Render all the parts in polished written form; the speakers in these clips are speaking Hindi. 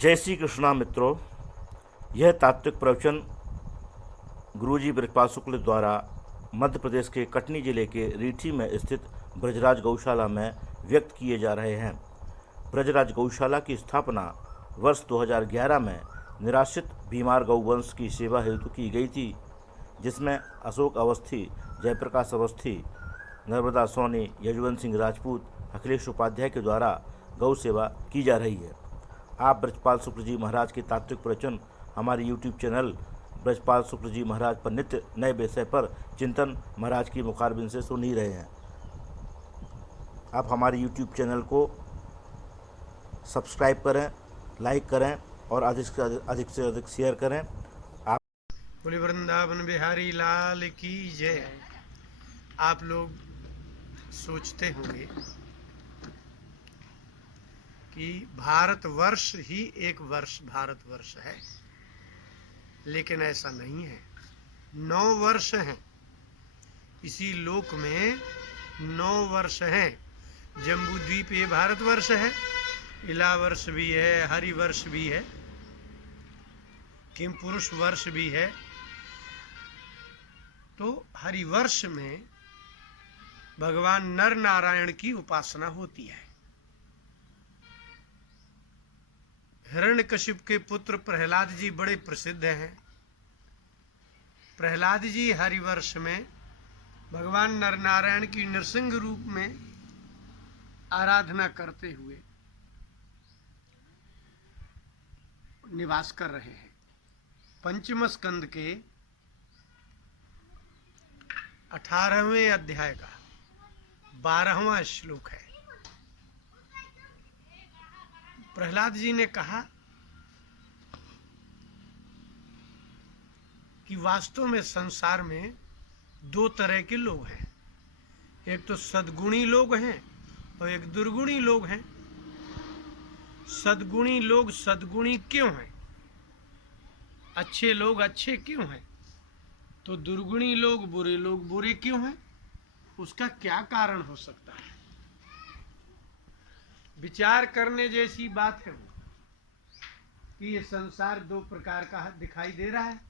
जय श्री कृष्णा मित्रों। यह तात्विक प्रवचन गुरुजी बृजपाल शुक्ल द्वारा मध्य प्रदेश के कटनी जिले के रीठी में स्थित ब्रजराज गौशाला में व्यक्त किए जा रहे हैं। ब्रजराज गौशाला की स्थापना वर्ष 2011 में निराश्रित बीमार गौवंश की सेवा हेतु की गई थी, जिसमें अशोक अवस्थी, जयप्रकाश अवस्थी, नर्मदा सोनी, यजवंत सिंह राजपूत, अखिलेश उपाध्याय के द्वारा गौ सेवा की जा रही है। आप ब्रजपाल शुक्ल जी महाराज के तात्विक प्रवचन हमारे यूट्यूब चैनल ब्रजपाल शुक्ल जी महाराज पर नित्य नए विषय पर चिंतन महाराज की मुखारबिन से सुन ही रहे हैं। आप हमारे यूट्यूब चैनल को सब्सक्राइब करें, लाइक करें और अधिक से अधिक शेयर करें। आप बोले वृंदावन बिहारी लाल की जय। आप लोग सोचते होंगे कि भारतवर्ष ही एक भारतवर्ष है, लेकिन ऐसा नहीं है। 9 वर्ष हैं इसी लोक में, 9 वर्ष हैं। जम्बू द्वीप ये भारतवर्ष है, इला वर्ष भी है, हरि वर्ष भी है, किम पुरुष वर्ष भी है। तो हरिवर्ष में भगवान नर नारायण की उपासना होती है। हिरण्यकशिप के पुत्र प्रहलाद जी बड़े प्रसिद्ध हैं। प्रहलाद जी हरिवर्ष में भगवान नर नारायण की नृसिंह रूप में आराधना करते हुए निवास कर रहे हैं। पंचम स्कंद के 18वें अध्याय का 12वां श्लोक है। प्रहलाद जी ने कहा कि वास्तव में संसार में 2 तरह के लोग हैं। एक तो सद्गुणी लोग हैं और एक दुर्गुणी लोग हैं। सद्गुणी लोग सद्गुणी क्यों हैं? अच्छे लोग अच्छे क्यों हैं? तो दुर्गुणी लोग बुरे क्यों हैं? उसका क्या कारण हो सकता है? विचार करने जैसी बात है वो कि ये संसार 2 प्रकार का दिखाई दे रहा है।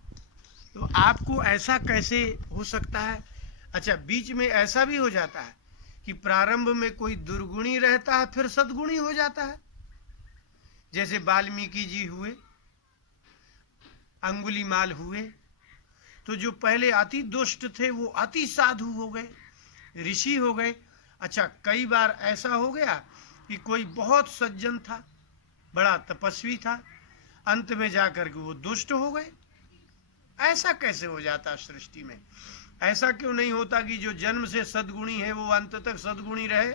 तो आपको ऐसा कैसे हो सकता है? अच्छा, बीच में ऐसा भी हो जाता है कि प्रारंभ में कोई दुर्गुणी रहता है, फिर सद्गुणी हो जाता है। जैसे वाल्मीकि जी हुए, अंगुलीमाल हुए, तो जो पहले अति दुष्ट थे वो अति साधु हो गए, ऋषि हो गए। अच्छा, कई बार ऐसा हो गया कि कोई बहुत सज्जन था, बड़ा तपस्वी था, अंत में जाकर के वो दुष्ट हो गए। ऐसा कैसे हो जाता सृष्टि में? ऐसा क्यों नहीं होता कि जो जन्म से सद्गुणी है वो अंत तक सद्गुणी रहे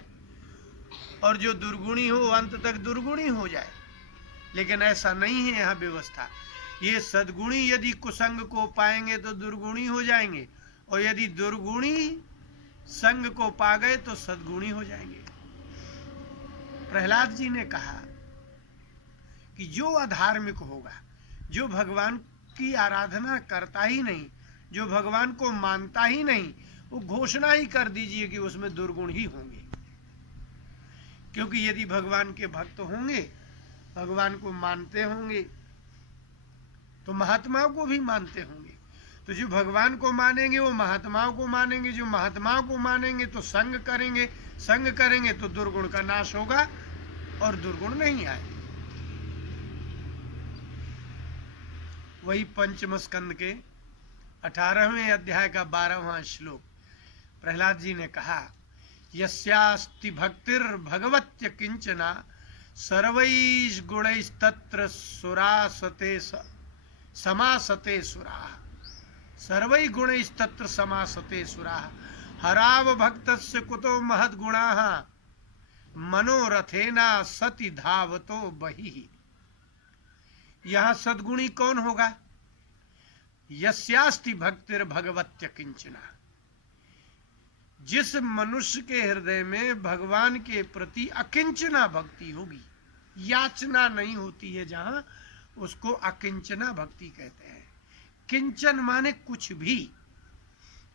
और जो दुर्गुणी हो वो अंत तक दुर्गुणी हो जाए? लेकिन ऐसा नहीं है यहाँ व्यवस्था। ये सद्गुणी यदि कुसंग को पाएंगे तो दुर्गुणी हो जाएंगे, और यदि दुर्गुणी संग को पा गए तो सद्गुणी हो जाएंगे। प्रहलाद जी ने कहा कि जो अधार्मिक होगा, जो भगवान की आराधना करता ही नहीं, जो भगवान को मानता ही नहीं, वो घोषणा ही कर दीजिए कि उसमें दुर्गुण ही होंगे। क्योंकि यदि भगवान के भक्त होंगे, भगवान को मानते होंगे, तो महात्माओं को भी मानते होंगे। तो जो भगवान को मानेंगे वो महात्माओं को मानेंगे, जो महात्माओं को मानेंगे तो संग करेंगे, संग करेंगे तो दुर्गुण का नाश होगा और दुर्गुण नहीं आए। वही पंचम स्कंद के 18वें अध्याय का 12वां श्लोक प्रहलाद जी ने कहा, यस्यास्ति भक्तिर भगवत्य किंचना सर्वैः गुणैस्तत्र सुरासते समासते सुराः। सर्वैः गुणैस्तत्र समासते सुराः। हराव भक्तस्य कुतो महद्गुणाः मनोरथेना सति धावतो बहिः। यह सद्गुणी कौन होगा? यस्यास्ति भक्तिर भगवत्य किंचना। जिस मनुष्य के हृदय में भगवान के प्रति अकिंचना भक्ति होगी, याचना नहीं होती है जहां, उसको अकिंचना भक्ति कहते हैं। किंचन माने कुछ भी,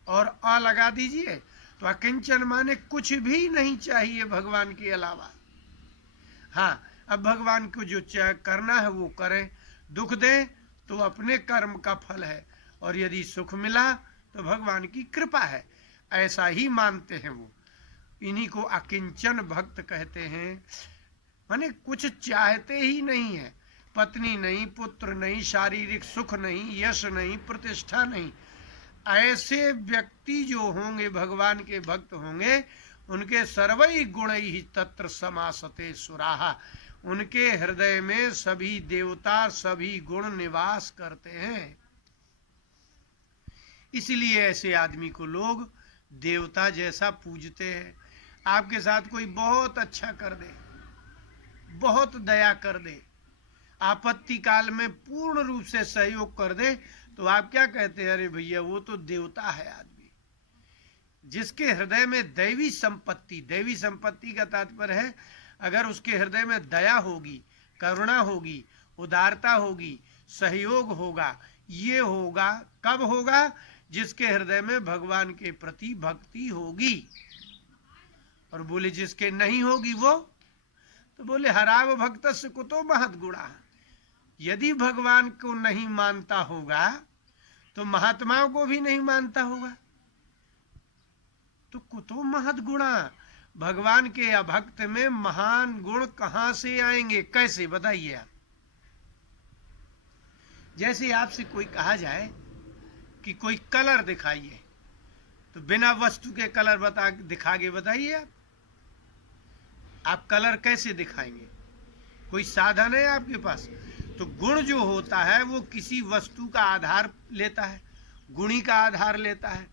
और अ लगा दीजिए तो अकिंचन माने कुछ भी नहीं चाहिए भगवान के अलावा। हाँ, अब भगवान को जो करना है वो करें, दुख दे तो अपने कर्म का फल है, और यदि सुख मिला तो भगवान की कृपा है, ऐसा ही मानते हैं वो। इन्हीं को अकिंचन भक्त कहते हैं, माने कुछ चाहते ही नहीं है, पत्नी नहीं, पुत्र नहीं, शारीरिक सुख नहीं, यश नहीं, प्रतिष्ठा नहीं। ऐसे व्यक्ति जो होंगे भगवान के भक्त होंगे, उनके सर्वै गुणैः तत्र समासते सुराः, उनके हृदय में सभी देवता सभी गुण निवास करते हैं। इसलिए ऐसे आदमी को लोग देवता जैसा पूजते हैं। आपके साथ कोई बहुत अच्छा कर दे, बहुत दया कर दे, आपत्ति काल में पूर्ण रूप से सहयोग कर दे, तो आप क्या कहते हैं? अरे भैया वो तो देवता है आदमी। जिसके हृदय में दैवी संपत्ति का तात्पर्य है अगर उसके हृदय में दया होगी, करुणा होगी, उदारता होगी, सहयोग होगा, ये होगा कब होगा? जिसके हृदय में भगवान के प्रति भक्ति होगी। और बोले जिसके नहीं होगी वो, तो बोले हराव भक्तस्य कुतो महत् गुणः। यदि भगवान को नहीं मानता होगा तो महात्माओं को भी नहीं मानता होगा, तो कुतो महत् गुणः। भगवान के अभक्त में महान गुण कहां से आएंगे? कैसे बताइए आप? जैसे आपसे कोई कहा जाए कि कोई कलर दिखाइए, तो बिना वस्तु के कलर दिखागे बताइए आप कलर कैसे दिखाएंगे? कोई साधन है आपके पास? तो गुण जो होता है वो किसी वस्तु का आधार लेता है, गुणी का आधार लेता है।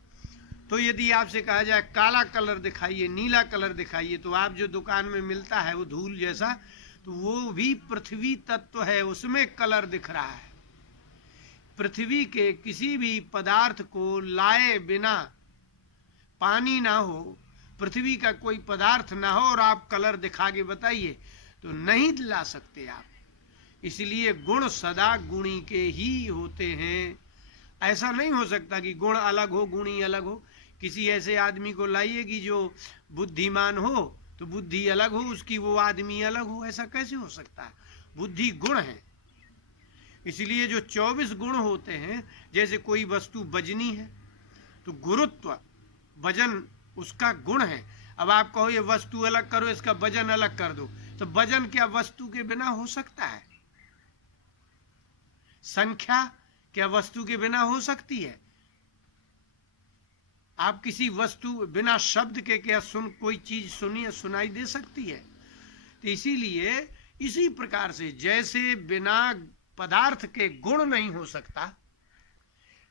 तो यदि आपसे कहा जाए काला कलर दिखाइए, नीला कलर दिखाइए, तो आप जो दुकान में मिलता है वो धूल जैसा, तो वो भी पृथ्वी तत्व है, उसमें कलर दिख रहा है। पृथ्वी के किसी भी पदार्थ को लाए बिना, पानी ना हो, पृथ्वी का कोई पदार्थ ना हो और आप कलर दिखा के बताइए, तो नहीं ला सकते आप। इसलिए गुण सदा गुणी के ही होते हैं। ऐसा नहीं हो सकता कि गुण अलग हो गुणी अलग हो। किसी ऐसे आदमी को लाइए कि जो बुद्धिमान हो तो बुद्धि अलग हो उसकी, वो आदमी अलग हो, ऐसा कैसे हो सकता है? बुद्धि गुण है। इसलिए जो 24 गुण होते हैं, जैसे कोई वस्तु वजनी है तो गुरुत्व वजन उसका गुण है। अब आप कहो ये वस्तु अलग करो, इसका वजन अलग कर दो, तो वजन क्या वस्तु के बिना हो सकता है? संख्या क्या वस्तु के बिना हो सकती है? आप किसी वस्तु बिना शब्द के क्या कोई चीज सुनिए सुनाई दे सकती है? तो इसीलिए इसी प्रकार से जैसे बिना पदार्थ के गुण नहीं हो सकता,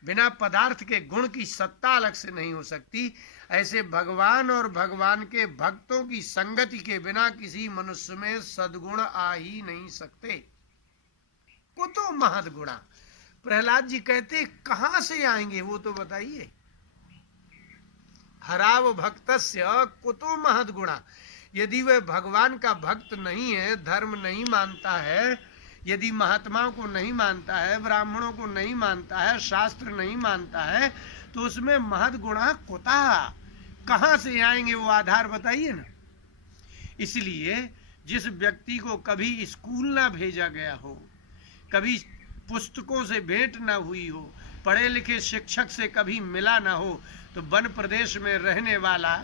बिना पदार्थ के गुण की सत्ता अलग से नहीं हो सकती, ऐसे भगवान और भगवान के भक्तों की संगति के बिना किसी मनुष्य में सद्गुण आ ही नहीं सकते। कुतो महत् गुणा। प्रहलाद जी कहते कहां से आएंगे वो तो बताइए। हराव भक्तस्य कुतो महत् गुणा। यदि वह भगवान का भक्त नहीं है, धर्म नहीं मानता है, यदि महात्माओं को नहीं मानता है, ब्राह्मणों को नहीं मानता है, शास्त्र नहीं मानता है, तो उसमें महत् गुणा कुतः, कहां से आएंगे वो आधार बताइए ना। इसलिए जिस व्यक्ति को कभी स्कूल ना भेजा गया हो, कभी पुस्तकों से भेंट ना हुई हो, पढ़े लिखे शिक्षक से कभी मिला ना हो, तो वन प्रदेश में रहने वाला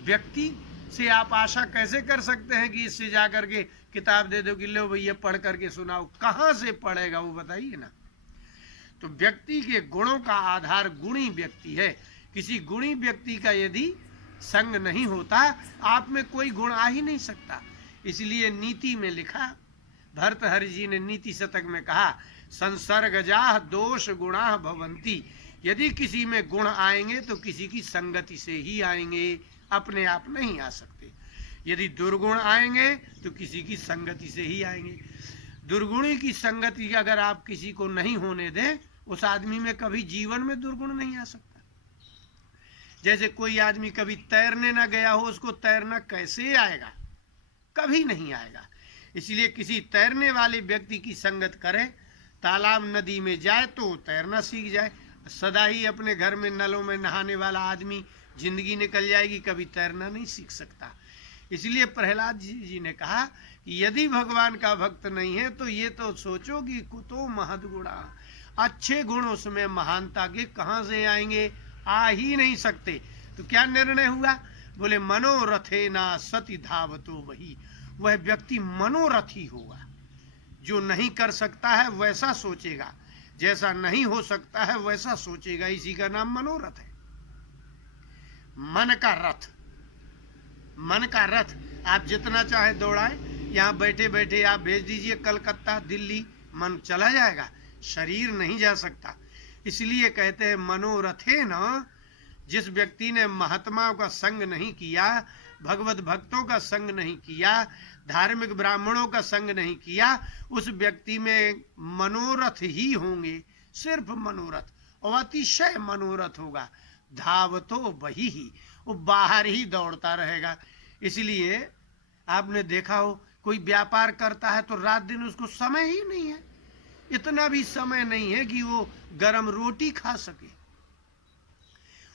व्यक्ति से आप आशा कैसे कर सकते हैं कि इससे जाकर के किताब दे दो कि लो भैया पढ़ करके सुनाओ? कहाँ से पढ़ेगा वो बताइए ना। तो व्यक्ति के गुणों का आधार गुणी व्यक्ति है। किसी गुणी व्यक्ति का यदि संग नहीं होता, आप में कोई गुण आ ही नहीं सकता। इसलिए नीति में लिखा, भर्तहरि जी ने नीति शतक में कहा, संसर्गजाः दोष गुणाः भवन्ति। यदि किसी में गुण आएंगे तो किसी की संगति से ही आएंगे, अपने आप नहीं आ सकते। यदि दुर्गुण आएंगे तो किसी की संगति से ही आएंगे। दुर्गुणी की संगति अगर आप किसी को नहीं होने दें, उस आदमी में कभी जीवन में दुर्गुण नहीं आ सकता। जैसे कोई आदमी कभी तैरने ना गया हो, उसको तैरना कैसे आएगा? कभी नहीं आएगा। इसलिए किसी तैरने वाले व्यक्ति की संगत करे, तालाब नदी में जाए तो तैरना सीख जाए। सदा ही अपने घर में नलों में नहाने वाला आदमी जिंदगी निकल जाएगी, कभी तैरना नहीं सीख सकता। इसलिए प्रहलाद जी ने कहा यदि भगवान का भक्त नहीं है तो ये तो सोचो कि कुतो महद गुणा, अच्छे गुण उसमें महानता के कहाँ से आएंगे, आ ही नहीं सकते। तो क्या निर्णय हुआ, बोले मनोरथे ना सति धावतो वही, वह व्यक्ति मनोरथी होगा, जो नहीं कर सकता है वैसा सोचेगा, जैसा नहीं हो सकता है वैसा सोचेगा, इसी का नाम मनोरथ है। मन का रथ, मन का रथ आप जितना चाहे दौड़ाए, यहाँ बैठे बैठे आप भेज दीजिए कलकत्ता दिल्ली, मन चला जाएगा, शरीर नहीं जा सकता। इसलिए कहते हैं मनोरथे न, जिस व्यक्ति ने महात्माओं का संग नहीं किया, भगवत भक्तों का संग नहीं किया, धार्मिक ब्राह्मणों का संग नहीं किया, उस व्यक्ति में मनोरथ ही होंगे, सिर्फ मनोरथ, और अतिशय मनोरथ होगा। धावतो वही ही, वो बाहर ही दौड़ता रहेगा। इसलिए आपने देखा हो कोई व्यापार करता है तो रात दिन उसको समय ही नहीं है, इतना भी समय नहीं है कि वो गरम रोटी खा सके।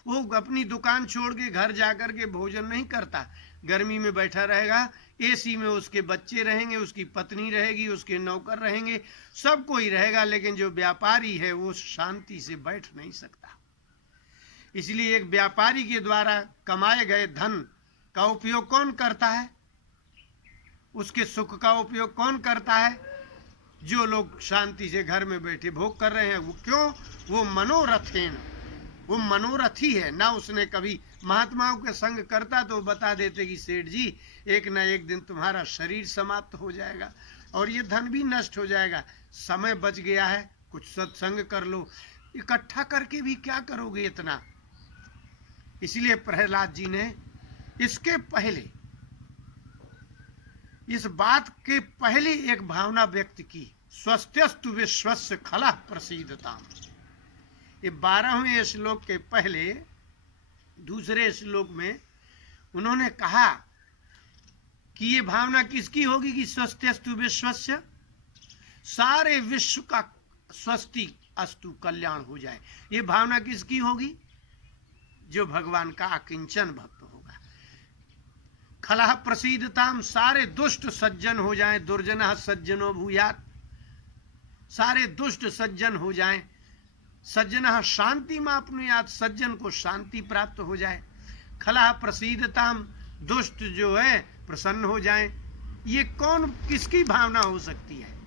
वो अपनी दुकान छोड़ के घर जाकर के भोजन नहीं करता, गर्मी में बैठा रहेगा, एसी में उसके बच्चे रहेंगे, उसकी पत्नी रहेगी, उसके नौकर रहेंगे, सब कोई रहेगा, लेकिन जो व्यापारी है वो शांति से बैठ नहीं सकता। इसलिए एक व्यापारी के द्वारा कमाए गए धन का उपयोग कौन करता है, उसके सुख का उपयोग कौन करता है, जो लोग शांति से घर में बैठे भोग कर रहे हैं। वो क्यों, वो मनोरथेन, वो मनोरथी है ना। उसने कभी महात्माओं के संग करता तो बता देते कि सेठ जी एक ना एक दिन तुम्हारा शरीर समाप्त हो जाएगा और ये धन भी नष्ट हो जाएगा, समय बच गया है, कुछ सत्संग कर लो। इकट्ठा करके भी क्या करोगे इतना। इसलिए प्रहलाद जी ने इसके पहले, इस बात के पहले एक भावना व्यक्त की, स्वस्त्यस्तु विश्वस्य खला प्रसीदताम। ये 12वें श्लोक के पहले दूसरे श्लोक में उन्होंने कहा कि ये भावना किसकी होगी कि स्वस्त्यस्तु विश्वस्य, सारे विश्व का स्वस्ति अस्तु कल्याण हो जाए। ये भावना किसकी होगी, जो भगवान का अकिंचन भक्त होगा। खलह प्रसीदताम, सारे दुष्ट सज्जन हो जाएं, दुर्जनः सज्जनो भूयात्, सारे दुष्ट सज्जन हो जाएं, सज्जनः शांति मापनुयात्, सज्जन को शांति प्राप्त हो जाए। खलह प्रसीदताम, दुष्ट जो है प्रसन्न हो जाएं। ये कौन, किसकी भावना हो सकती है।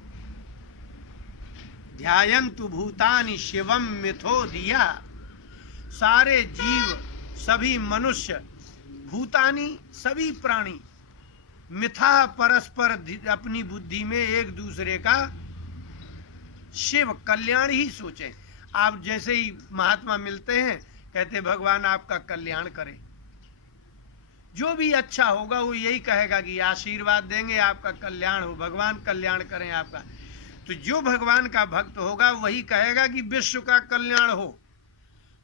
ध्यायन्तु भूतानि शिवम मिथो धिया, सारे जीव, सभी मनुष्य, भूतानि सभी प्राणी, मिथा परस्पर अपनी बुद्धि में एक दूसरे का शिव कल्याण ही सोचें। आप जैसे ही महात्मा मिलते हैं कहते भगवान आपका कल्याण करे, जो भी अच्छा होगा वो यही कहेगा कि आशीर्वाद देंगे आपका कल्याण हो, भगवान कल्याण करें आपका। तो जो भगवान का भक्त होगा वही कहेगा कि विश्व का कल्याण हो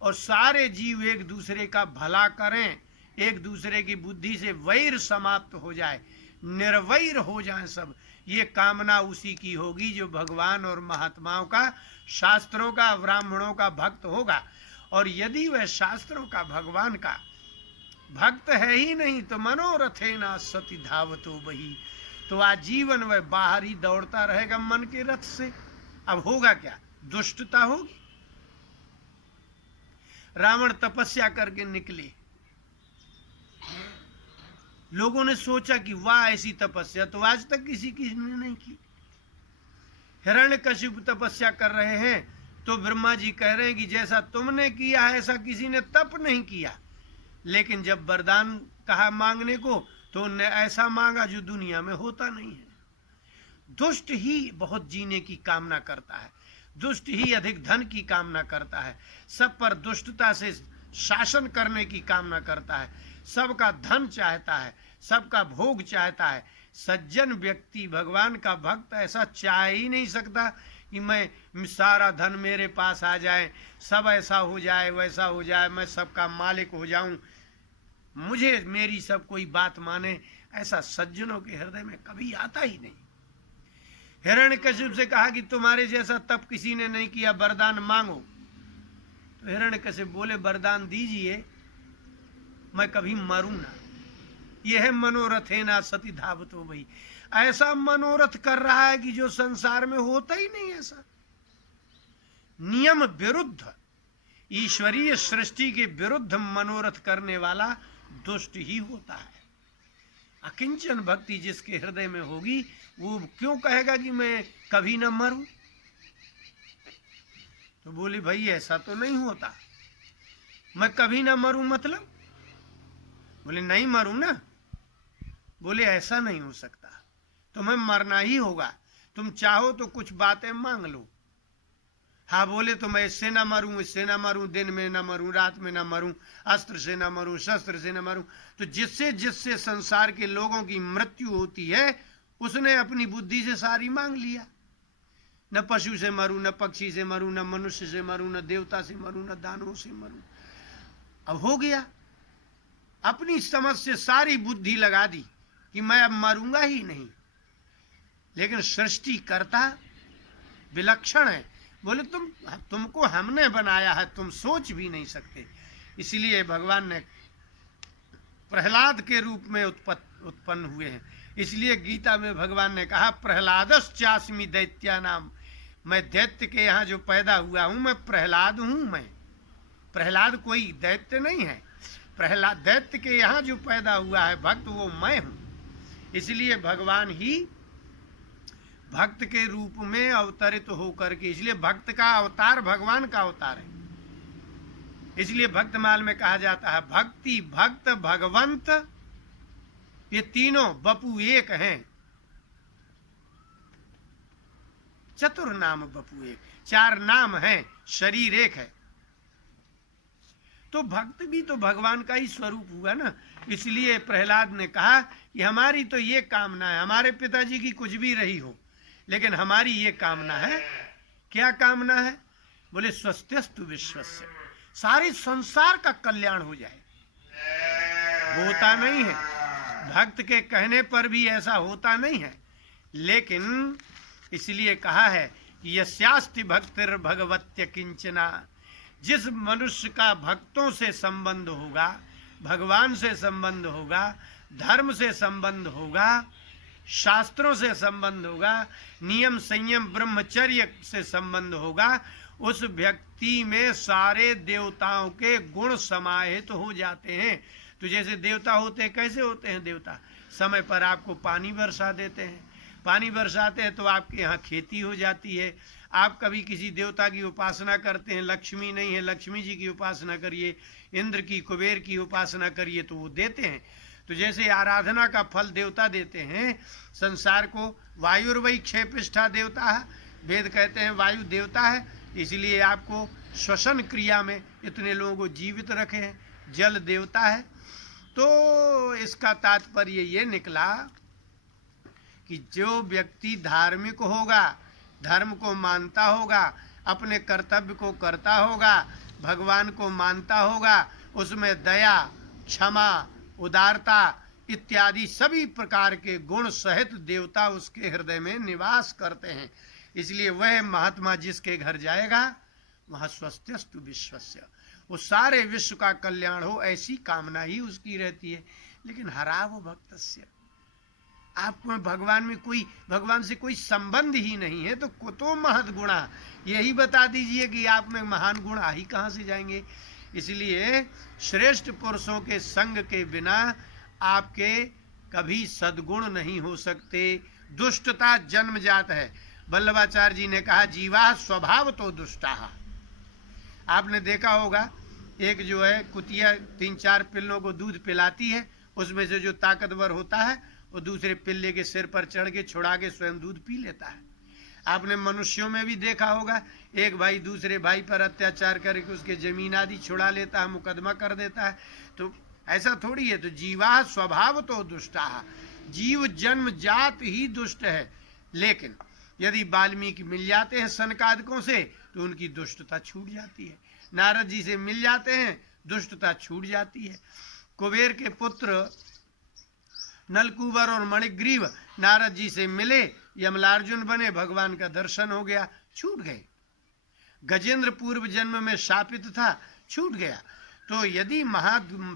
और सारे जीव एक दूसरे का भला करें, एक दूसरे की बुद्धि से वैर समाप्त हो जाए, निर्वैर हो जाए सब। ये कामना उसी की होगी जो भगवान और महात्माओं का, शास्त्रों का, ब्राह्मणों का भक्त होगा। और यदि वह शास्त्रों का, भगवान का भक्त है ही नहीं तो मनोरथे ना सति धावतो वही, तो आजीवन वह बाहर ही दौड़ता रहेगा मन के रथ से। अब होगा क्या, दुष्टता होगी। रावण तपस्या करके निकले, लोगों ने सोचा कि वाह ऐसी तपस्या तो आज तक किसी ने नहीं की। हिरण्यकशिपु तपस्या कर रहे हैं तो ब्रह्मा जी कह रहे हैं कि जैसा तुमने किया है ऐसा किसी ने तप नहीं किया। लेकिन जब वरदान कहा मांगने को तो उन्होंने ऐसा मांगा जो दुनिया में होता नहीं है। दुष्ट ही बहुत जीने की कामना करता है, दुष्ट ही अधिक धन की कामना करता है, सब पर दुष्टता से शासन करने की कामना करता है, सबका धन चाहता है, सबका भोग चाहता है। सज्जन व्यक्ति, भगवान का भक्त ऐसा चाह ही नहीं सकता कि मैं सारा धन मेरे पास आ जाए, सब ऐसा हो जाए, वैसा हो जाए, मैं सबका मालिक हो जाऊं, मुझे मेरी सब कोई बात माने। ऐसा सज्जनों के हृदय में कभी आता ही नहीं। हिरण्यकशिपु से कहा कि तुम्हारे जैसा तप किसी ने नहीं किया, वरदान मांगो। तो हिरण्यकशिपु बोले वरदान दीजिए, मैं कभी मरूं ना। यह है मनोरथेना सती धावतो वही। ऐसा मनोरथ कर रहा है कि जो संसार में होता ही नहीं ऐसा। नियम विरुद्ध, ईश्वरीय सृष्टि के विरुद्ध मनोरथ करने वाला दुष्ट ही होता है। अकिंचन भक्ति जिसके हृदय में होगी वो क्यों कहेगा कि मैं कभी न मरूं? तो बोली भाई ऐसा तो नहीं होता। मैं कभी न मरूं मतलब? बोले नहीं मरूं ना। बोले ऐसा नहीं हो सकता, तुम्हें मरना ही होगा। तुम चाहो तो कुछ बातें मांग लो। हाँ बोले तो मैं इससे ना मरूं, इससे ना मरूं, दिन में ना मरूं, रात में ना मरूं, अस्त्र से ना मरूं, शस्त्र से ना मरूं। तो जिससे जिससे संसार के लोगों की मृत्यु होती है उसने अपनी बुद्धि से सारी मांग लिया। न पशु से मरूं, न पक्षी से मरूं, न मनुष्य से मरूं, न देवता से मरूं, न दानवों से मरूं। अब हो गया, अपनी समझ से सारी बुद्धि लगा दी कि मैं अब मरूंगा ही नहीं। लेकिन सृष्टिकर्ता विलक्षण है। बोले तुमको हमने बनाया है, तुम सोच भी नहीं सकते। इसलिए भगवान ने प्रहलाद के रूप में उत्पन्न हुए हैं। इसलिए गीता में भगवान ने कहा प्रहलादश्चास्मि दैत्यानाम, मैं दैत्य के यहाँ जो पैदा हुआ हूँ मैं प्रहलाद हूँ। मैं प्रहलाद कोई दैत्य नहीं है। प्रहलाद दैत्य के यहाँ जो पैदा हुआ है भक्त वो मैं हूँ। इसलिए भगवान ही भक्त के रूप में अवतरित होकर के, इसलिए भक्त का अवतार भगवान का अवतार है। इसलिए भक्तमाल में कहा जाता है भक्ति भक्त भगवंत ये तीनों बपू एक हैं। चतुर नाम बपू एक, चार नाम हैं, शरीर एक है। तो भक्त भी तो भगवान का ही स्वरूप हुआ ना। इसलिए प्रहलाद ने कहा कि हमारी तो ये कामना है, हमारे पिताजी की कुछ भी रही हो लेकिन हमारी ये कामना है। क्या कामना है? बोले स्वस्त्यस्तु विश्वस्य, सारे संसार का कल्याण हो जाए। होता नहीं है, भक्त के कहने पर भी ऐसा होता नहीं है। लेकिन इसलिए कहा है कि यस्यास्ति भक्तिर भगवत्य किंचना, जिस मनुष्य का भक्तों से संबंध होगा, भगवान से संबंध होगा, धर्म से संबंध होगा, शास्त्रों से संबंध होगा, नियम संयम ब्रह्मचर्य से संबंध होगा, उस व्यक्ति में सारे देवताओं के गुण समाहित हो जाते हैं। तो जैसे देवता होते हैं, कैसे होते हैं देवता? समय पर आपको पानी बरसा देते हैं, पानी बरसाते हैं तो आपके यहाँ खेती हो जाती है। आप कभी किसी देवता की उपासना करते हैं, लक्ष्मी नहीं है, लक्ष्मी जी की उपासना करिए, इंद्र की कुबेर की उपासना करिए तो वो देते हैं। तो जैसे आराधना का फल देवता देते हैं, संसार को वायुर्वै क्षेपिष्ठा देवता है, वेद कहते हैं वायु देवता है, इसलिए आपको श्वसन क्रिया में इतने लोगों को जीवित रखे हैं। जल देवता है। तो इसका तात्पर्य ये निकला कि जो व्यक्ति धार्मिक होगा, धर्म को मानता होगा, अपने कर्तव्य को करता होगा, भगवान को मानता होगा, उसमें दया, क्षमा, उदारता इत्यादि सभी प्रकार के गुण सहित देवता उसके हृदय में निवास करते हैं। इसलिए वह महात्मा जिसके घर जाएगा वहाँ स्वस्त्यस्तु विश्वस्य, वो सारे विश्व का कल्याण हो ऐसी कामना ही उसकी रहती है। लेकिन हराव भक्तस्य, आपको भगवान से कोई संबंध ही नहीं है तो कुतो महद गुणा, यही बता दीजिए कि आप में महान गुण आ ही कहाँ से जाएंगे। इसलिए श्रेष्ठ पुरुषों के संग के बिना आपके कभी सद्गुण नहीं हो सकते। दुष्टता जन्मजात है। वल्लभाचार्य जी ने कहा जीवा स्वभाव तो दुष्टा। आपने देखा होगा एक जो है कुतिया 3-4 पिल्लों को दूध पिलाती है, उसमें से जो ताकतवर होता है वो दूसरे पिल्ले के सिर पर चढ़ के छुड़ा के स्वयं दूध पी लेता है। आपने मनुष्यों में भी देखा होगा, एक भाई दूसरे भाई पर अत्याचार करके उसके जमीन आदि छुड़ा लेता है, मुकदमा कर देता है। तो ऐसा थोड़ी है। तो जीवा स्वभाव तो दुष्टा, जीव जन्म जात ही दुष्ट है। लेकिन यदि वाल्मीकि मिल जाते हैं सनकादिकों से तो उनकी दुष्टता छूट जाती है। नारद जी से मिल जाते हैं, दुष्टता छूट जाती है। कुबेर के पुत्र नलकूबर और मणिग्रीव नारद जी से मिले, यमलार्जुन बने, भगवान का दर्शन हो गया, छूट गए। गजेंद्र पूर्व जन्म में शापित था, छूट गया। तो यदि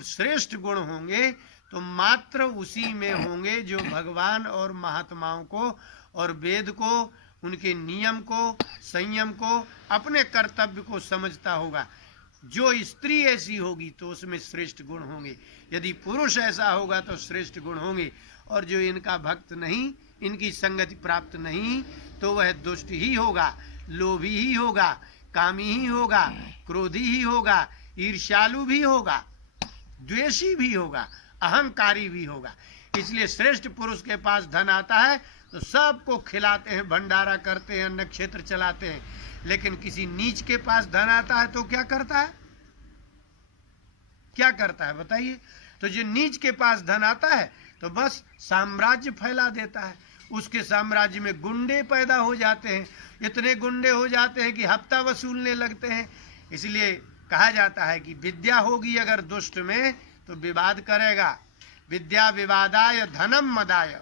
श्रेष्ठ गुण होंगे तो मात्र उसी में होंगे जो भगवान और महात्माओं को और वेद को, उनके नियम को, संयम को, अपने कर्तव्य को समझता होगा। जो स्त्री ऐसी होगी तो उसमें श्रेष्ठ गुण होंगे, यदि पुरुष ऐसा होगा तो श्रेष्ठ गुण होंगे। और जो इनका भक्त नहीं, इनकी संगति प्राप्त नहीं, तो वह दुष्ट ही होगा, लोभी ही होगा, कामी ही होगा, क्रोधी ही होगा, ईर्ष्यालु भी होगा, द्वेषी भी होगा, अहंकारी भी होगा। इसलिए श्रेष्ठ पुरुष के पास धन आता है तो सबको खिलाते हैं, भंडारा करते हैं, अन्न क्षेत्र चलाते हैं। लेकिन किसी नीच के पास धन आता है तो क्या करता है? क्या करता है बताइए? तो जो नीच के पास धन आता है तो बस साम्राज्य फैला देता है। उसके साम्राज्य में गुंडे पैदा हो जाते हैं, इतने गुंडे हो जाते हैं कि हफ्ता वसूलने लगते हैं। इसलिए कहा जाता है कि विद्या होगी अगर दुष्ट में तो विवाद करेगा। विद्या विवादाय धनम मदाय,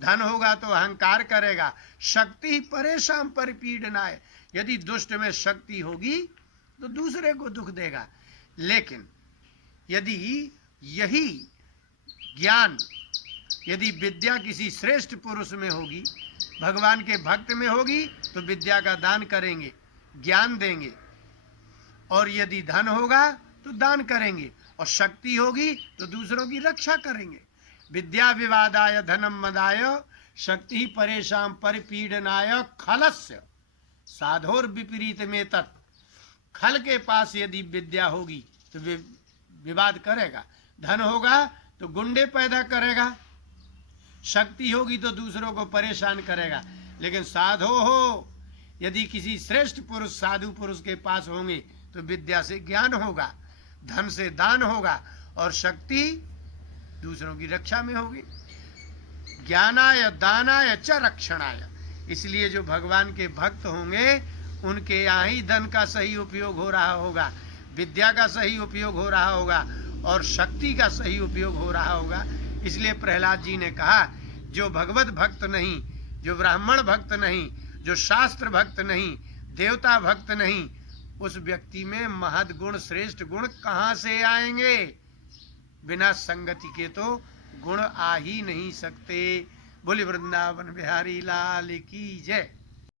धन होगा तो अहंकार करेगा। शक्ति परेशान परिपीडनाय, यदि दुष्ट में शक्ति होगी तो दूसरे को दुख देगा। लेकिन यदि यही ज्ञान, यदि विद्या किसी श्रेष्ठ पुरुष में होगी, भगवान के भक्त में होगी, तो विद्या का दान करेंगे, ज्ञान देंगे। और यदि धन होगा तो दान करेंगे, और शक्ति होगी तो दूसरों की रक्षा करेंगे। विद्या विवादाय धनम मदाय शक्ति परेशान परिपीडनाय खलस्य साधोर विपरीत में तत्। खल के पास यदि विद्या होगी तो विवाद करेगा, धन होगा तो गुंडे पैदा करेगा, शक्ति होगी तो दूसरों को परेशान करेगा। लेकिन साधो हो, यदि किसी श्रेष्ठ पुरुष, साधु पुरुष के पास होंगे तो विद्या से ज्ञान होगा, धन से दान होगा, और शक्ति दूसरों की रक्षा में होगी। ज्ञानाय दानाय च रक्षणाय। इसलिए जो भगवान के भक्त होंगे उनके यहाँ ही धन का सही उपयोग हो रहा होगा, विद्या का सही उपयोग हो रहा होगा, और शक्ति का सही उपयोग हो रहा होगा। इसलिए प्रहलाद जी ने कहा, जो भगवत भक्त नहीं, जो ब्राह्मण भक्त नहीं, जो शास्त्र भक्त नहीं, देवता भक्त नहीं, उस व्यक्ति में महद गुण, श्रेष्ठ गुण कहाँ से आएंगे? बिना संगति के तो गुण आ ही नहीं सकते। बोले वृंदावन बिहारी लाल की जय।